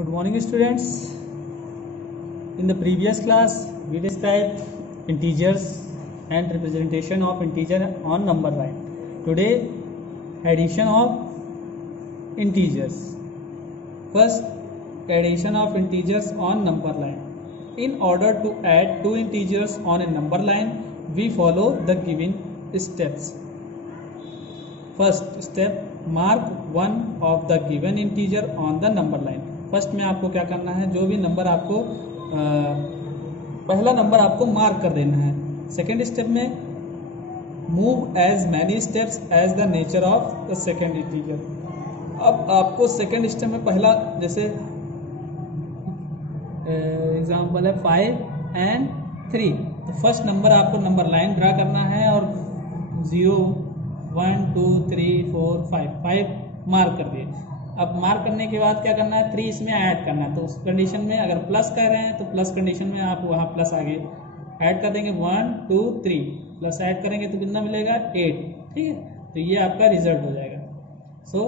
Good morning, students. In the previous class, we described integers and representation of integer on number line. Today, addition of integers. First, addition of integers on number line. In order to add two integers on a number line, we follow the given steps. First step, mark one of the given integer on the number line. First में आपको क्या करना है, जो भी number आपको पहला number आपको मार्क कर देना है. सेकेंड स्टेप में move as many steps as the nature of the second integer. अब आपको सेकेंड स्टेप में पहला, जैसे एग्जांपल है 5 and 3, तो फर्स्ट नंबर आपको नंबर लाइन ड्रा करना है और 0 1 2 3 4 5 मार्क कर दिए. अब मार्क करने के बाद क्या करना है, 3 इसमें ऐड करना है. तो उस कंडीशन में अगर प्लस कर रहे हैं तो प्लस कंडीशन में आप वहाँ प्लस आगे ऐड कर देंगे. 1 2 3 प्लस ऐड करेंगे तो कितना मिलेगा, 8. ठीक है, तो ये आपका रिजल्ट हो जाएगा. सो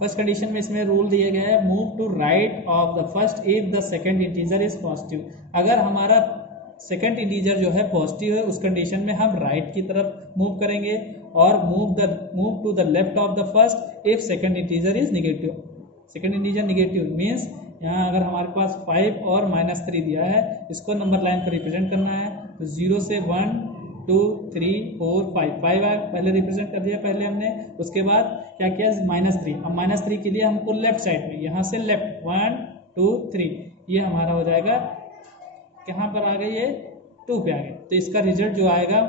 फर्स्ट कंडीशन में इसमें रूल दिए गए हैं, move to right of the first if the second integer is positive. अगर हमारा सेकेंड इंटीजर जो है पॉजिटिव है, उस कंडीशन में हम राइट की तरफ मूव करेंगे, और move to the left of the first if second integer is negative. Second integer negative means यहाँ अगर हमारे पास 5 और -3 दिया है, इसको नंबर लाइन पर रिप्रेजेंट करना है. तो 0 से 1 2 3 4 5 पहले रिप्रेजेंट कर दिया पहले हमने. उसके बाद क्या किया, -3. अब -3 के लिए हमको लेफ्ट साइड में, यहाँ से लेफ्ट 1 2 3, ये हमारा हो जाएगा, कहाँ पर आ गए, ये 2 पे आ गए. तो इसका रिजल्ट जो आएगा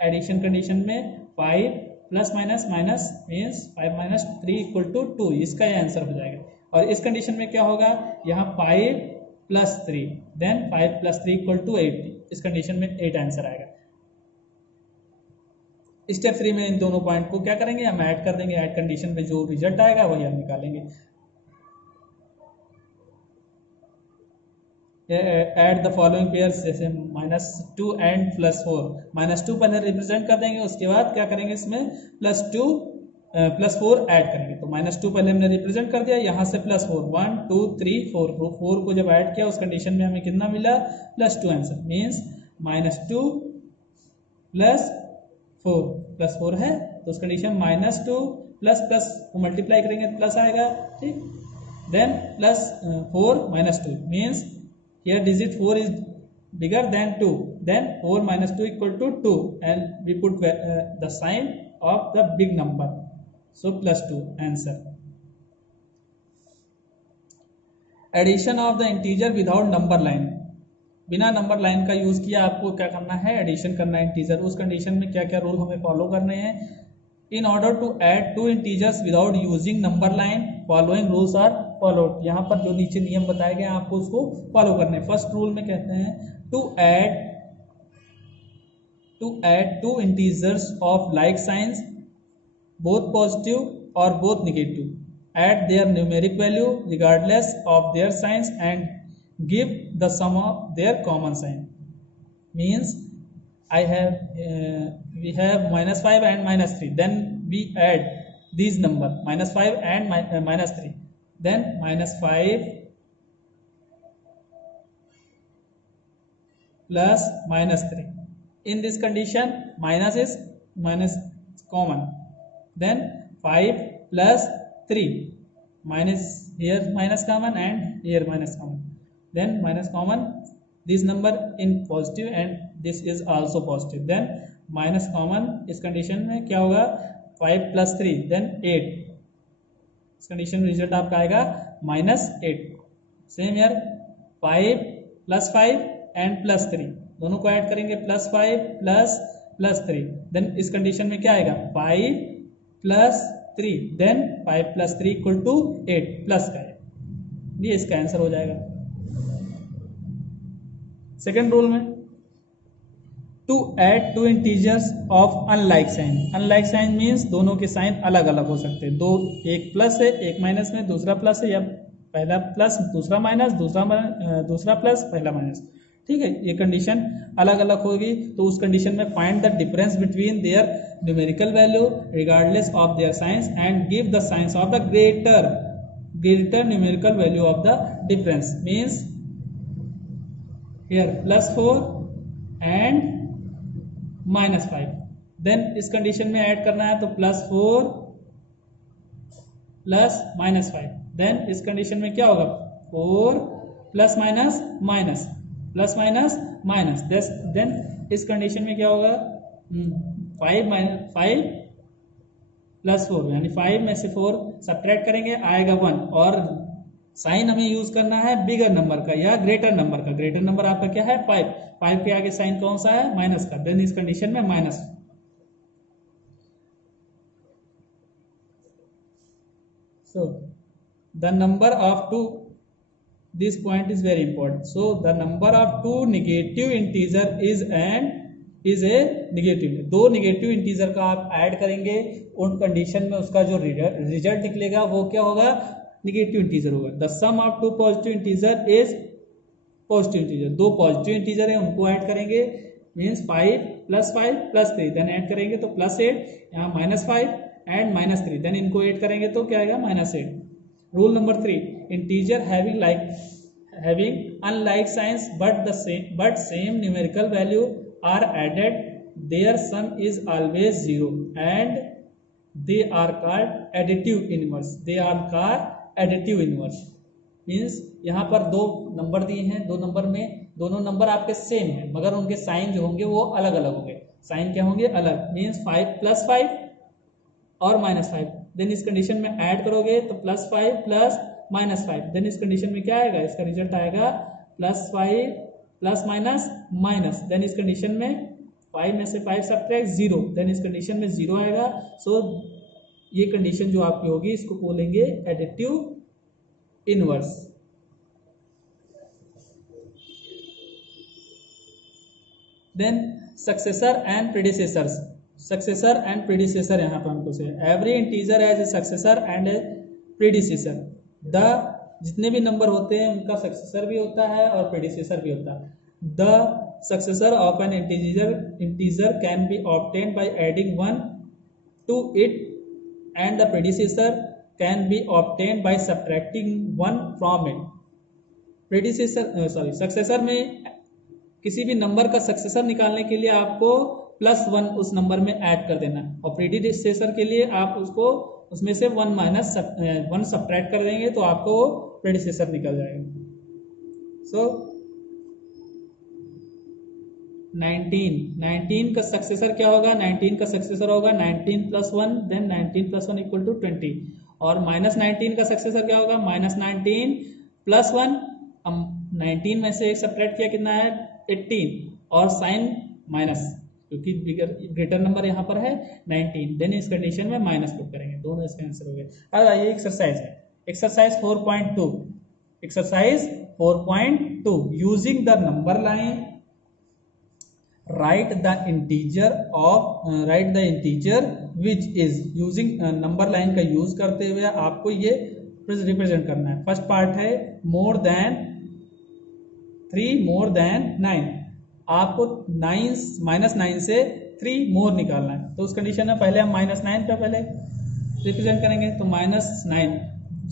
एडिशन कंडीशन में 5 प्लस माइनस माइनस मीन्स 5 - 3 = 2, इसका ये आंसर हो जाएगा. और इस कंडीशन में क्या होगा, यहाँ 5 + 3 देन 5 + 3 = 8. इस कंडीशन में 8 आंसर आएगा. स्टेप 3 में इन दोनों पॉइंट को क्या करेंगे, हम ऐड कर देंगे. ऐड कंडीशन में जो रिजल्ट आएगा वही हम निकालेंगे. एड द फॉलोइंग पेयर्स, जैसे -2 and +4. -2 पहले रिप्रेजेंट कर देंगे, उसके बाद क्या करेंगे, इसमें +2 +4 ऐड करेंगे. तो -2 पहले हमने रिप्रेजेंट कर दिया, यहाँ से +4 1 2 3 4 4 को जब ऐड किया उस कंडीशन में हमें कितना मिला, +2 आंसर. मीन्स -2 + 4 है, तो उस कंडीशन -2 प्लस को मल्टीप्लाई करेंगे तो प्लस आएगा. ठीक, then +4 - 2 means here digit 4 is bigger than 2, then 4 - 2 = 2, and we put the sign of the big number, so +2 answer. Addition of the integer without number line. बिना number line का use किया आपको क्या करना है, एडिशन करना है इंटीजर. उस कंडीशन में क्या क्या रूल हमें फॉलो करने हैं. In order to add two integers without using number line, following rules are followed. यहाँ पर जो नीचे नियम बताए गए आपको उसको फॉलो करने हैं. फर्स्ट रूल में कहते हैं, to add two integers of like signs, both positive or both negative, add their numeric value regardless of their signs and give the sum of their common sign. Means we have -5 and -3, then we add these number -5 and -3, then -5 plus -3. In this condition minus common, then 5 plus 3, minus here minus common and here minus common, then minus common, this number in positive and this is also positive, then minus common. इस condition में क्या होगा, 5 + 3 then 8. इस condition में result आपका आएगा -8. Same यार 5 + 5 and +3 दोनों को ऐड करेंगे, +5 + 3, देन इस कंडीशन में क्या आएगा, 5 + 3 देन 5 + 3 = 8 प्लस का है. ये इसका आंसर हो जाएगा. सेकेंड रूल में, to add two integers of unlike sign. Unlike sign means दोनों के साइन अलग अलग हो सकते हैं. एक प्लस है, एक माइनस में, दूसरा प्लस है, या पहला प्लस दूसरा माइनस, दूसरा प्लस पहला माइनस. ठीक है, ये कंडीशन अलग अलग होगी. तो उस कंडीशन में find the difference between their numerical value regardless of their science and give the science of the greater greater numerical value of the difference means here +4 and -5. Then इस कंडीशन में add करना है तो +4 plus -5. Then इस condition में क्या होगा 4 plus minus minus plus minus minus. Then इस कंडीशन में क्या होगा 5 प्लस 4 यानी 5 में से 4 सब्ट्रैक्ट करेंगे आएगा 1. और साइन हमें यूज करना है बिगर नंबर का या ग्रेटर नंबर का. ग्रेटर नंबर आपका क्या है 5 के आगे साइन कौन सा है माइनस का. देन इस कंडीशन में minus. So the number of two, this point is very important. So the number of two negative integer is a negative. दो नेगेटिव इंटीजर का आप ऐड करेंगे उन कंडीशन में उसका जो रिजल्ट निकलेगा वो क्या होगा नेगेटिव इंटीजर होगा. The sum of two positive integer is positive integer. दो पॉजिटिव इंटीजर है उनको ऐड करेंगे मीन्स 5 प्लस 3. देन ऐड करेंगे तो +8. यहाँ -5 एंड -3. देन इनको ऐड करेंगे तो क्या आएगा -8. Rule number 3, integer having unlike signs but same numerical value are added, their sum is always 0 and they are called additive inverse. Means यहाँ पर दो नंबर दिए हैं, दो नंबर में दोनों नंबर आपके सेम है मगर उनके साइन जो होंगे वो अलग अलग होंगे. साइन क्या होंगे अलग. मीन्स 5 + 5 और -5. देन इस कंडीशन में ऐड करोगे तो +5 प्लस -5. देन इस कंडीशन में क्या आएगा इसका रिजल्ट आएगा +5 प्लस माइनस. देन इस कंडीशन में 5 में से 5 सब्ट्रैक्ट 0. देन इस कंडीशन में 0 आएगा. सो ये कंडीशन जो आपकी होगी इसको बोलेंगे additive inverse. Then successor and predecessors. Successor and predecessor यहाँ पर हमको से every integer has a successor and a predecessor. The जितने भी नंबर होते हैं उनका सक्सेसर भी होता है और प्रेडिसेसर भी होता है. The successor of an integer can be obtained by adding 1 to it and the predecessor can be obtained by subtracting 1 from it. Successor में किसी भी नंबर का सक्सेसर निकालने के लिए आपको +1 उस नंबर में ऐड कर देना और प्रेडिसेसर के लिए आप उसको उसमें से 1 सब्ट्रैक्ट कर देंगे तो आपको वो प्रेडिसेसर निकल जाएगा. सो 19 का सक्सेसर क्या होगा 19 का सक्सेसर होगा 19 + 1. देन 19 + 1 = 20. और -19 का सक्सेसर क्या होगा -19 + 1. हम 19 में से एक सब्ट्रैक्ट किया कितना है 18 और साइन माइनस क्योंकि ग्रेटर नंबर यहाँ पर है 19. देन इस कंडीशन में माइनस पुट करेंगे. दोनों इसका आंसर हो गए. अब आइए एक्सरसाइज है. Exercise 4.2. Exercise 4.2 using the number line right the integer which is. Using number line का यूज करते हुए आपको ये रिप्रेजेंट करना है. फर्स्ट पार्ट है मोर देन 3 मोर देन 9. आपको -9 से 3 मोर निकालना है. तो उस कंडीशन में पहले हम -9 पे पहले रिप्रेजेंट करेंगे. तो -9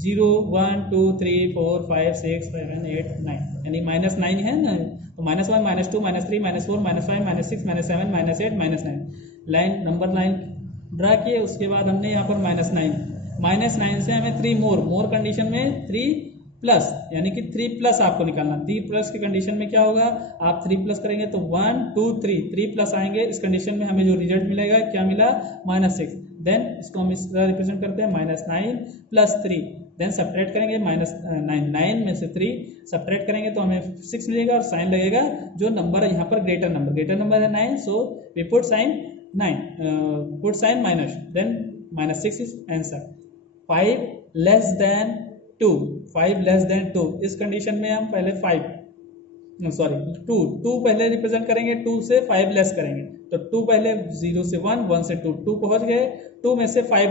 0 1 2 3 4 5 6 7 8 9 यानी -9 है ना. तो -1 -2 -3 -4 -5 -6 -7 -8 -9 लाइन नंबर लाइन ड्रा किए. उसके बाद हमने यहाँ पर -9 से हमें 3 मोर कंडीशन में 3 प्लस यानी कि 3 प्लस आपको निकालना. 3 प्लस की कंडीशन में क्या होगा आप 3 प्लस करेंगे तो 1 2 3 प्लस आएंगे. इस कंडीशन में हमें जो रिजल्ट मिलेगा क्या मिला -6. देन इसको हम इस तरह रिप्रेजेंट करते हैं -9 + 3. देन सब्ट्रैक्ट करेंगे -9 में से 3 सब्ट्रैक्ट करेंगे तो हमें 6 मिलेगा और साइन लगेगा जो नंबर है यहाँ पर ग्रेटर नंबर है 9. So we put sign 9 put sign minus. Then -6 is answer. 5 less than 2. इस कंडीशन में हम पहले 2 पहले रिप्रेजेंट करेंगे. 2 से 5 लेस करेंगे तो 2 पहले 0 से 1 1 से 2 पहुंच गए. 2 में से 5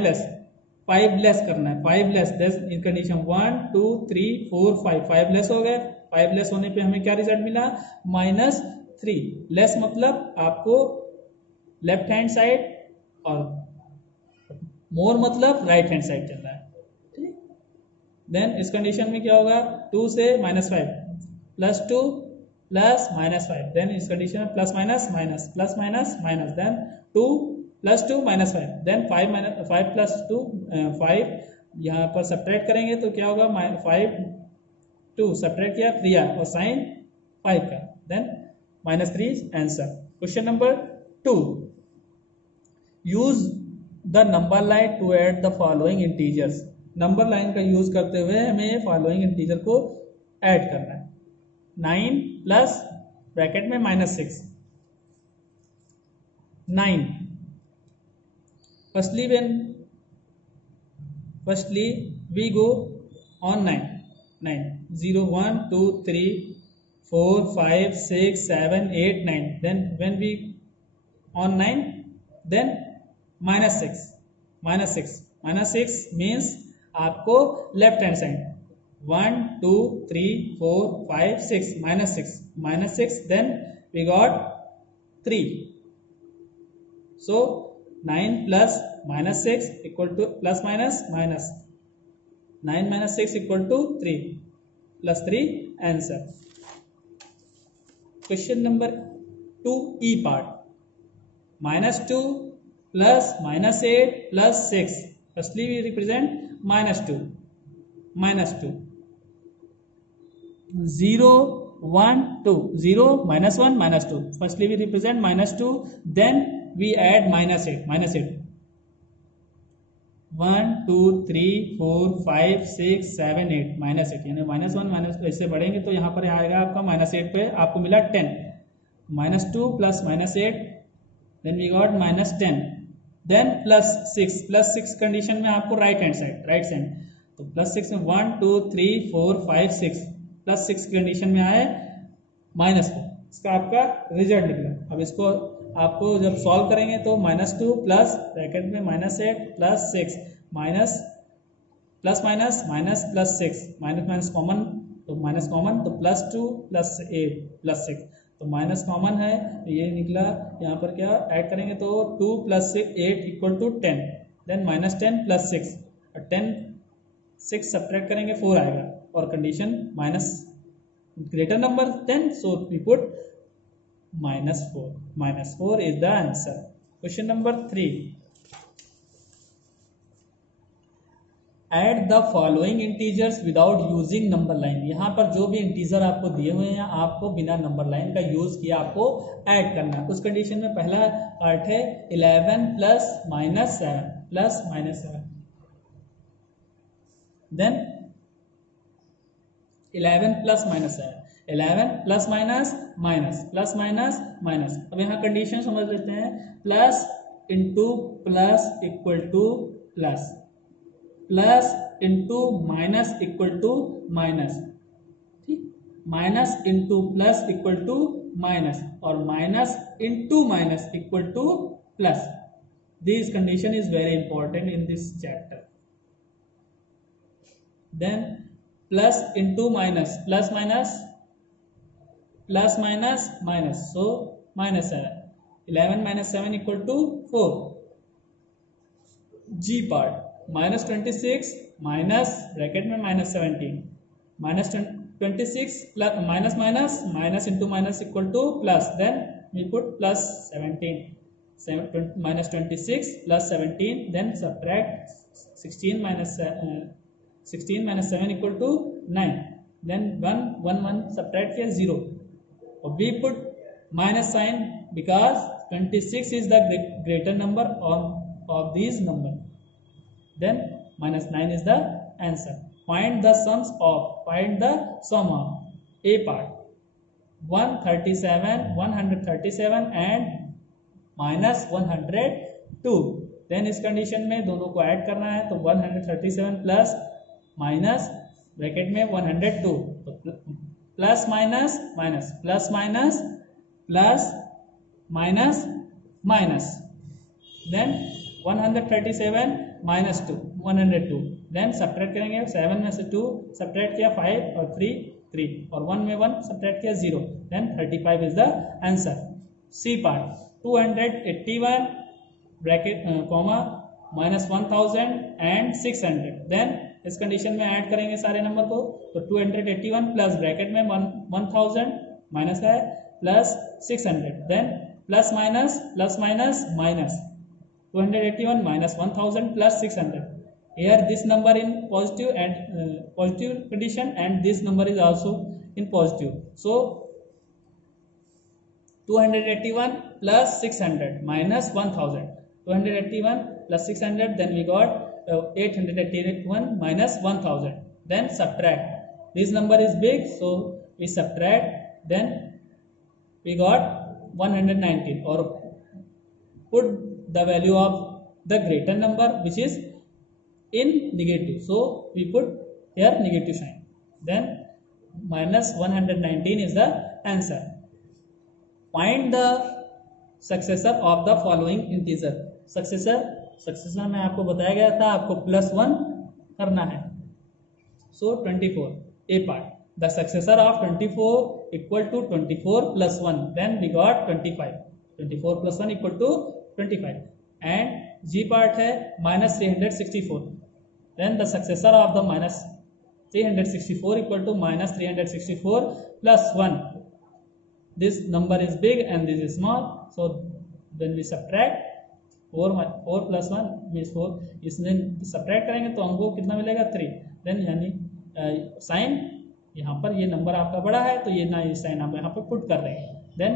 लेस करना है. 5 लेस इन कंडीशन 1 2 3 4 5 लेस हो गए. 5 लेस होने पे हमें क्या रिजल्ट मिला -3. लेस मतलब आपको लेफ्ट हैंड साइड और मोर मतलब राइट हैंड साइड चल रहा है. देन इस कंडीशन में क्या होगा, 2 से -5 +2 प्लस -5, देन इस कंडीशन में plus minus minus plus minus minus, then 2 + 2 -5, then 5 + 2 5, यहाँ पर सब्ट्रैक्ट करेंगे तो क्या होगा, 5 2 सब्ट्रैक्ट किया 3 आया और साइन 5 का, then -3 answer. Question number 2, use the number line to add the following integers. Number line का यूज करते हुए हमें फॉलोइंग इंटीजर को ऐड करना है। 9 प्लस ब्रैकेट में -6, 9 firstly we go on 9 0 1 2 3 4 5 6 7 8 9, then when we on 9 then -6 means आपको left hand side 1 2 3 4 5 6 -6 then we got 3, so 9 plus -6 equal to plus minus 9 minus 6 equal to 3 plus 3 answer। Question number 2E part, -2 plus -8 plus 6, firstly we represent -2 0 1 2 0 -1 -2, firstly we represent -2, then we add -8 1 2 3 4 5 6 7 8 -8, यानी -1 ऐसे बढ़ेंगे तो यहाँ पर आएगा आपका -8 पे आपको मिला 10, -2 plus -8 then we got -10, then +6 condition में आपको राइट साइड तो +6 में 1 2 3 4 5 6 +6 कंडीशन में आए -4, इसका आपका रिजल्ट निकला। अब इसको आपको जब सॉल्व करेंगे तो -2 प्लस ब्रैकेट में -8 plus 6 minus plus minus minus plus 6 minus common तो +2 प्लस 8 प्लस 6 तो माइनस कॉमन है, ये निकला। यहाँ पर क्या ऐड करेंगे तो 2 + 8 = 10, देन -10 + 6 और 10 6 सब्ट्रैक्ट करेंगे 4 आएगा और condition minus greater number 10, so we put -4 is the answer। Question number 3, add the following integers without using number line। यहाँ पर जो भी इंटीजर आपको दिए हुए हैं आपको बिना नंबर लाइन का यूज किया आपको ऐड करना है। उस कंडीशन में पहला पार्ट है 11 + -7 + -7, देन 11 + -7 11 प्लस माइनस। अब यहाँ कंडीशन समझ लेते हैं, plus into plus equal to plus, plus into minus equal to minus, ठीक, minus into plus equal to minus और minus into minus equal to plus. This condition is very important in this chapter. Then plus into minus, plus minus minus, so -7, 11 - 7 = 4। G part, -26 minus bracket में -17, -26 plus minus into minus equal to plus, then we put +17, -26 + 17, then subtract 16 - 7 = 9, then 1 subtract किया 0, we put minus sign because 26 is the greater number of these number, then -9 is the answer। Find the sum of A part, 137 and -102, then इस condition में दोनों को add करना है तो 137 plus minus bracket में 102, तो plus minus minus plus minus plus minus minus, then 137 - 2 102, then subtract करेंगे 7 में से 2 सब्ट्रैक्ट किया 5 और 3 और 1 में 1 सब्ट्रैक्ट किया 0, then 35 is the answer. C part, 281 bracket comma -1000 and 600, then इस कंडीशन में ऐड करेंगे सारे नंबर को, तो 281 प्लस ब्रैकेट में 1000 माइनस है plus 600, then plus minus minus 281 minus 1000 plus 600. Here this number in positive and positive condition, and this number is also in positive. So 281 plus 600 minus 1000. 281 plus 600, then we got 881 minus 1000. Then subtract. This number is big, so we subtract. Then we got 119, or put the value of the greater number which is in negative, so we put here negative sign, then minus 119 is the answer. Find the successor of the following integer. successor में आपको बताया गया था आपको +1 करना है, so 24 a part. The successor of 24 equal to 24 plus 1, then we got 25. 24 plus 1 equal to 25, and G part है minus 364, then the successor of the minus 364 equal to minus 364 plus 1. This number is big and this is small, so then we subtract 4 plus 1 means 4. इसमें subtract करेंगे तो हमको कितना मिलेगा 3, then यानी sign यहाँ पर ये नंबर आपका बड़ा है तो ये ना ये साइन आप यहाँ पर पुट कर रहे हैं, then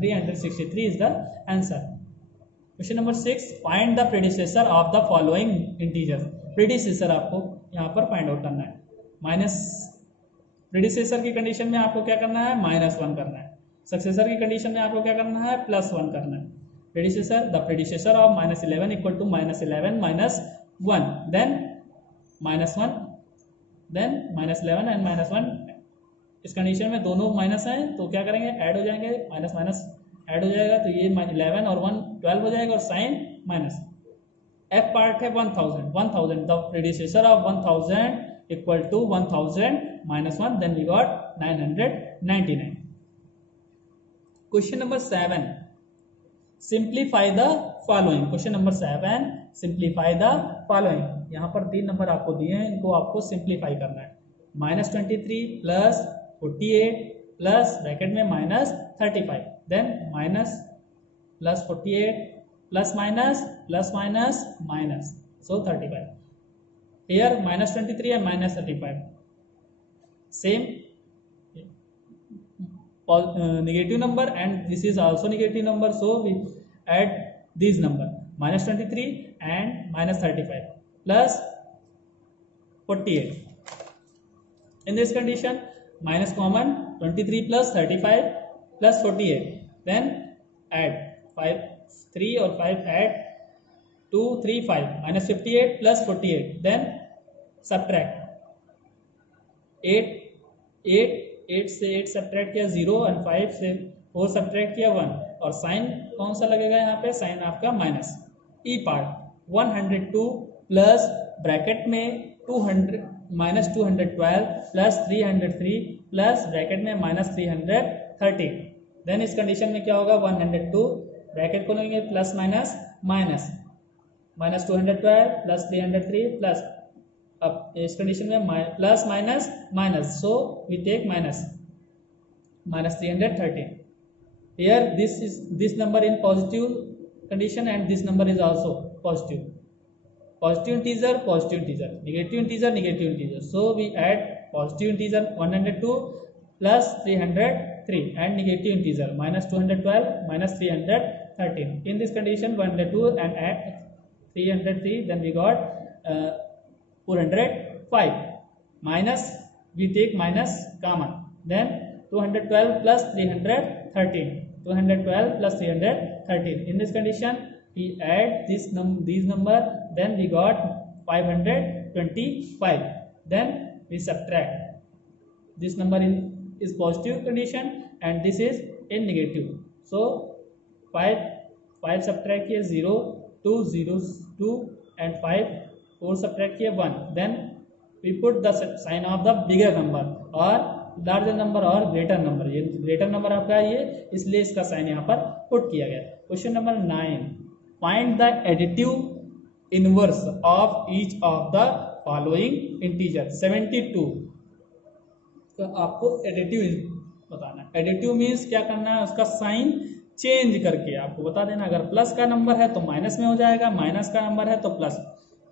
363 is the answer. Question number 6, find the predecessor of the following integers. predecessor आपको यहाँ पर फाइंड आउट करना है. माइनस predecessor की कंडीशन में आपको क्या करना है, -1 करना है. सक्सेसर की कंडीशन में आपको क्या करना है, +1 करना है. predecessor, the predecessor of -11 equal to -11 minus 1, then -1, then -11 and -1. इस कंडीशन में दोनों माइनस हैं तो क्या करेंगे, ऐड हो जाएंगे, माइनस माइनस ऐड हो जाएगा तो ये 11 और 1 12 हो जाएगा और साइन माइनस. F पार्ट है 1000. The predecessor of 1000 equal to 1000 minus 1, then we got 999. Question number 7, simplify the following. Question number 7, simplify the following. यहाँ पर 3 नंबर आपको दिए हैं, इनको आपको सिंप्लीफाई करना है. -23 प्लस 48 प्लस ब्रैकेट में -35, then minus plus 48 plus minus so 35. Here -23 and -35 same negative number, and this is also negative number, so we add these number -23 and -35 plus 48. In this condition, minus common, 23 plus 35 plus 48, then add 5 3 or 5, add 2 3 5 minus 58 plus 48, then subtract 8 से 8 subtract किया 0 और 5 से 4 subtract किया 1, और sign कौन सा लगेगा यहाँ पे, साइन आपका माइनस. ई पार्ट 102 प्लस ब्रैकेट में 200 minus 212 प्लस 303 प्लस ब्रैकेट में -330. देन इस कंडीशन में क्या होगा, 102 ब्रैकेट को लेंगे प्लस माइनस -212 प्लस 303 प्लस, अब इस कंडीशन में plus minus so we take -313. Here this number in positive condition and this number is also positive. Positive integer, negative integer. So we add positive integer 102 plus 303 and negative integer -212 minus 313. In this condition 102 and add 303, then we got 405 minus, we take minus common, then 212 plus 313. 212 plus 313. In this condition we add these number, then we got 525. Then we subtract. This number is positive condition and this is in negative. So 5 subtract किया 0, 2 0 2 and 5 4 subtract किया 1. Then we put the sign of the bigger number or larger number और greater number. ये greater number आपका है ये, इसलिए इसका sign यहाँ पर पुट किया गया. Question number 9, find the additive inverse of each of the following integer 72, तो आपको एडिटिव बताना है। एडिटिव मीन्स क्या करना है, उसका साइन चेंज करके आपको बता देना। अगर प्लस का नंबर है तो माइनस में हो जाएगा, माइनस का नंबर है तो प्लस।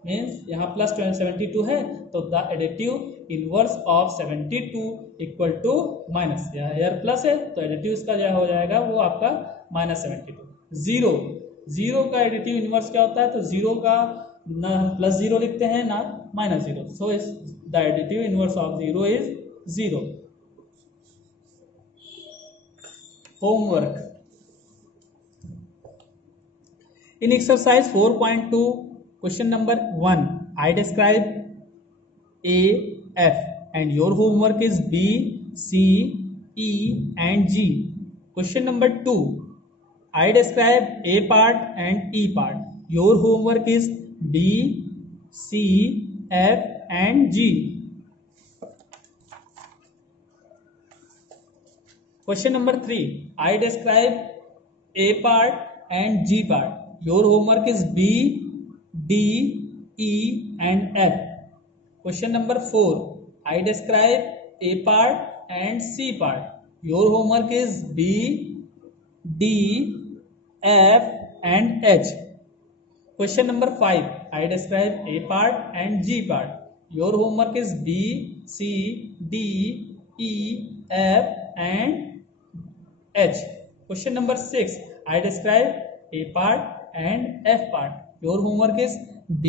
मीन्स यहाँ प्लस 72 है तो the additive inverse of 72 equal to minus, यहाँ प्लस है तो एडिटिव इसका जो हो जाएगा वो आपका -72। जीरो का एडिटिव इनवर्स क्या होता है, तो जीरो का ना +0 लिखते हैं ना -0, सो इस the additive inverse of 0 is 0। Homework in exercise 4.2 question number 1, I describe A, F and your homework is B, C, E and G. Question number 2, I describe A part and E part. Your homework is B, C, F and G. Question number 3, I describe A part and G part. Your homework is B, D, E and F. Question number 4, I describe A part and C part. Your homework is B, D, F and H. Question number 5, I describe A part and G part. Your homework is B, C, D, E, F and H. Question number 6, I describe A part and F part. Your homework is B,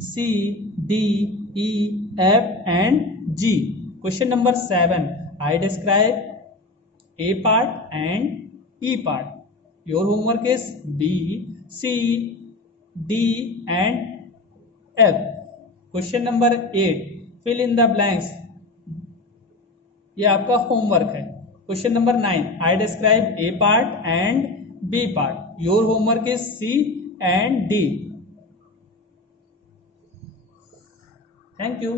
C, D, E, F and G. Question number 7, I describe A part and E part. Your homework is B, C, D and F. Question number 8, fill in the blanks. ये आपका homework है। Question number 9, I describe A part and B part. Your homework is C and D. Thank you.